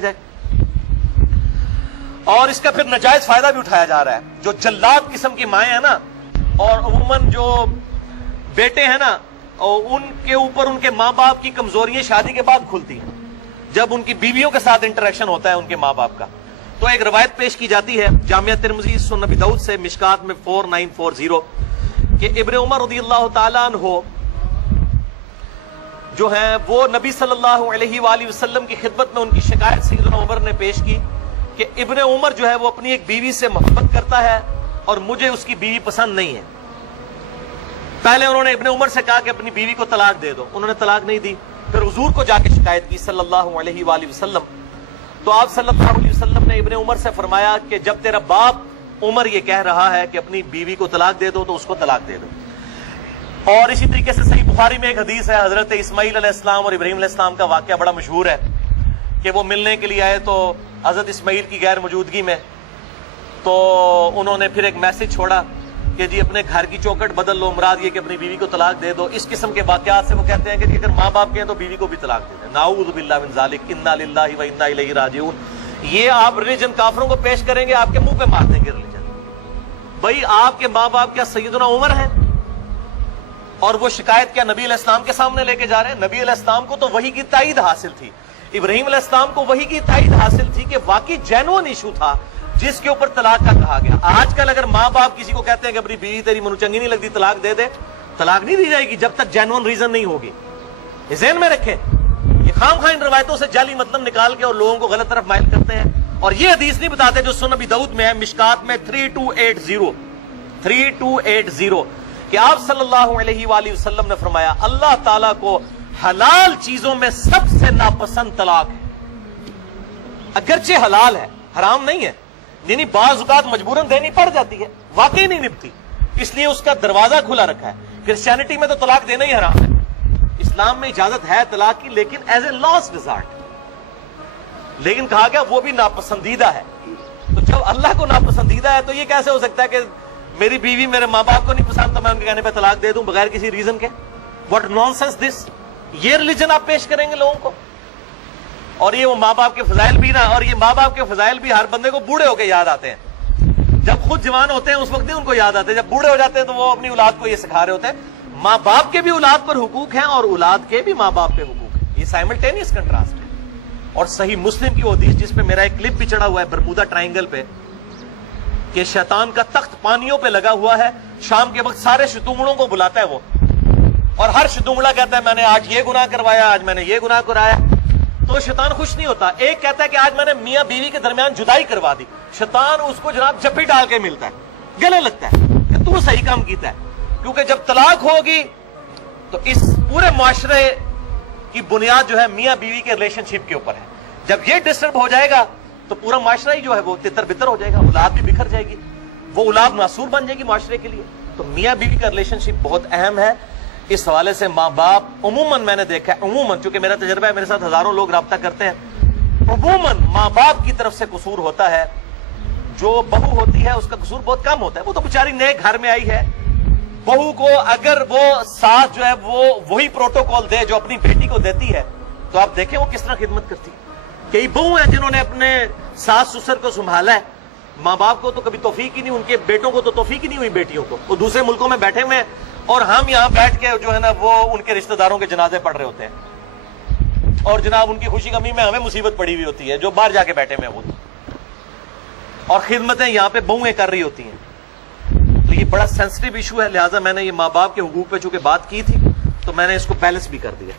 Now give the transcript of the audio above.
جائے. اور اس کا پھر ناجائز فائدہ بھی اٹھایا جا رہا ہے. جو جلاد قسم کی مائیں ہیں نا، اور عموماً جو بیٹے ہیں نا، ان کے اوپر ان کے ماں باپ کی کمزوریاں شادی کے بعد کھلتی ہیں جب ان کی بیویوں کے ساتھ انٹریکشن ہوتا ہے ان کے ماں باپ کا. تو ایک روایت پیش کی جاتی ہے جامعہ ترمذی سنن نبی داؤد سے مشکات میں 4940 کہ ابن عمر رضی اللہ تعالیٰ عنہ جو ہیں وہ نبی صلی اللہ علیہ وآلہ وسلم کی خدمت میں ان کی شکایت سیدنا عمر نے پیش کی کہ ابن عمر جو ہے وہ اپنی ایک بیوی سے محبت کرتا ہے اور مجھے اس کی بیوی پسند نہیں ہے. پہلے انہوں نے ابن عمر سے کہا کہ اپنی بیوی کو طلاق دے دو، انہوں نے طلاق نہیں دی. پھر حضور کو جا کے شکایت کی صلی اللہ علیہ وآلہ وسلم. تو آپ صلی اللہ علیہ وسلم نے ابن عمر سے فرمایا کہ جب تیرا باپ عمر یہ کہہ رہا ہے کہ اپنی بیوی کو طلاق دے دو تو اس کو طلاق دے دو. اور اسی طریقے سے صحیح بخاری میں ایک حدیث ہے حضرت اسماعیل علیہ السلام اور ابراہیم علیہ السلام کا واقعہ بڑا مشہور ہے کہ وہ ملنے کے لیے آئے تو حضرت اسماعیل کی غیر موجودگی میں تو انہوں نے پھر ایک میسج چھوڑا کہ جی اپنے گھر کی چوکٹ بدل لو، مراد یہ کہ اپنی بیوی کو طلاق دے دو. اس قسم کے واقعات سے وہ کہتے ہیں کہ اگر ماں باپ کے ہیں تو بیوی کو بھی طلاق دے دیں. نعوذ باللہ من ذالک، انا للہ و انا الیہ راجعون. یہ آپ ریلیجن کافروں کو پیش کریں گے، آپ کے منہ پہ مار دیں گے ریلیجن. بھائی آپ کے ماں باپ کیا سیدنا عمر ہیں؟ اور وہ شکایت کیا نبی علیہ السلام کے سامنے لے کے جا رہے ہیں؟ نبی علیہ السلام کو تو وحی کی تائید حاصل تھی، ابراہیم علیہ السلام کو وحی کی تائید حاصل تھی کہ واقعی جینوئن ایشو تھا جس کے اوپر طلاق کا کہا گیا. آج کل اگر ماں باپ کسی کو کہتے ہیں کہ اپنی بیوی تیری منو چنگی نہیں لگتی طلاق دے دے، طلاق نہیں دی جائے گی جب تک جینوئن ریزن نہیں ہوگی. یہ ذہن میں رکھیں. یہ خام خواہ ان روایتوں سے جعلی مطلب نکال کے اور لوگوں کو غلط طرف مائل کرتے ہیں. اور یہ حدیث نہیں بتاتے جو سنن نبی داؤد میں ہے مشکات میں 3280 کہ آپ صلی اللہ علیہ وآلہ وسلم نے فرمایا اللہ تعالیٰ کو حلال چیزوں میں سب سے ناپسند طلاق ہے. اگرچہ حلال ہے، حرام نہیں ہے، یعنی بعض اوقات مجبوراً دینی پڑ جاتی ہے، واقعی نہیں نبھتی، اس لیے اس کا دروازہ کھلا رکھا ہے. کرسچینٹی میں تو طلاق دینا ہی حرام ہے. اسلام میں اجازت ہے طلاق کی لیکن ایز اے لاسٹ ریزارٹ. لیکن کہا گیا وہ بھی ناپسندیدہ ہے. تو جب اللہ کو ناپسندیدہ ہے تو یہ کیسے ہو سکتا ہے کہ میری بیوی میرے ماں باپ کو نہیں پسند تو میں ان کے کہنے پہ طلاق دے دوں بغیر کسی ریزن کے؟ واٹ نانسنس دس. یہ ریلیجن آپ پیش کریں گے لوگوں کو؟ اور یہ وہ ماں باپ کے فضائل بھی نا، اور یہ ماں باپ کے فضائل بھی ہر بندے کو بوڑھے ہو کے یاد آتے ہیں. جب خود جوان ہوتے ہیں اس وقت نہیں ان کو یاد آتے، جب بوڑھے ہو جاتے ہیں تو وہ اپنی اولاد کو یہ سکھا رہے ہوتے ہیں. ماں باپ کے بھی اولاد پر حقوق ہیں اور اولاد کے بھی ماں باپ پہ حقوق ہیں. یہ سائملٹینیس کنٹراسٹ ہے. اور صحیح مسلم کی وہ حدیث جس پہ میرا ایک کلپ بھی چڑھا ہوا ہے برمودا ٹرائنگل پہ کہ شیطان کا تخت پانیوں پہ لگا ہوا ہے، شام کے وقت سارے شتونگڑوں کو بلاتا ہے وہ، اور ہر شتونگڑا کہتا ہے میں نے آج یہ گناہ کروایا، آج میں نے یہ گناہ کرایا. تو شیطان خوش نہیں ہوتا. ایک کہتا ہے کہ آج میں نے میاں بیوی کے درمیان جدائی کروا دی. شیطان اس کو جناب جپی ڈال کے ملتا ہے، گلے لگتا ہے کہ تو صحیح کام کیتا ہے. کیونکہ جب طلاق ہوگی تو اس پورے معاشرے کی بنیاد جو ہے میاں بیوی کے ریلیشن شپ کے اوپر ہے. جب یہ ڈسٹرب ہو جائے گا تو پورا معاشرہ ہی جو ہے وہ تتر بتر ہو جائے گا، اولاد بھی بکھر جائے گی، وہ اولاد معصور بن جائے گی معاشرے کے لیے. تو میاں بیوی کا ریلیشن شپ بہت اہم ہے. اس حوالے سے ماں باپ عموماً میں نے دیکھا ہے، عموماً چونکہ میرا تجربہ ہے، میرے ساتھ ہزاروں لوگ رابطہ کرتے ہیں، عموماً ماں باپ کی طرف سے قصور ہوتا ہے. جو بہو ہوتی ہے اس کا قصور بہت کم ہوتا ہے. وہ تو بیچاری نئے گھر میں آئی ہے. بہو کو اگر وہ ساتھ جو ہے وہ وہی پروٹوکول دے جو اپنی بیٹی کو دیتی ہے تو آپ دیکھیں وہ کس طرح خدمت کرتی ہے. کئی بہو ہیں جنہوں نے اپنے ساس سسر کو سنبھالا ہے. ماں باپ کو تو کبھی توفیق ہی نہیں، ان کے بیٹوں کو تو توفیق ہی نہیں ہوئی بیٹیوں کو. وہ دوسرے ملکوں میں بیٹھے ہوئے ہیں اور ہم یہاں بیٹھ کے جو ہے نا وہ ان کے رشتہ داروں کے جنازے پڑھ رہے ہوتے ہیں، اور جناب ان کی خوشی غمی میں ہمیں مصیبت پڑی ہوئی ہوتی ہے جو باہر جا کے بیٹھے ہوئے ہیں وہ، اور خدمتیں یہاں پہ بہویں کر رہی ہوتی ہیں. تو یہ بڑا سینسٹیو ایشو ہے. لہٰذا میں نے یہ ماں باپ کے حقوق پہ چونکہ بات کی تھی تو میں نے اس کو بیلنس بھی کر دیا.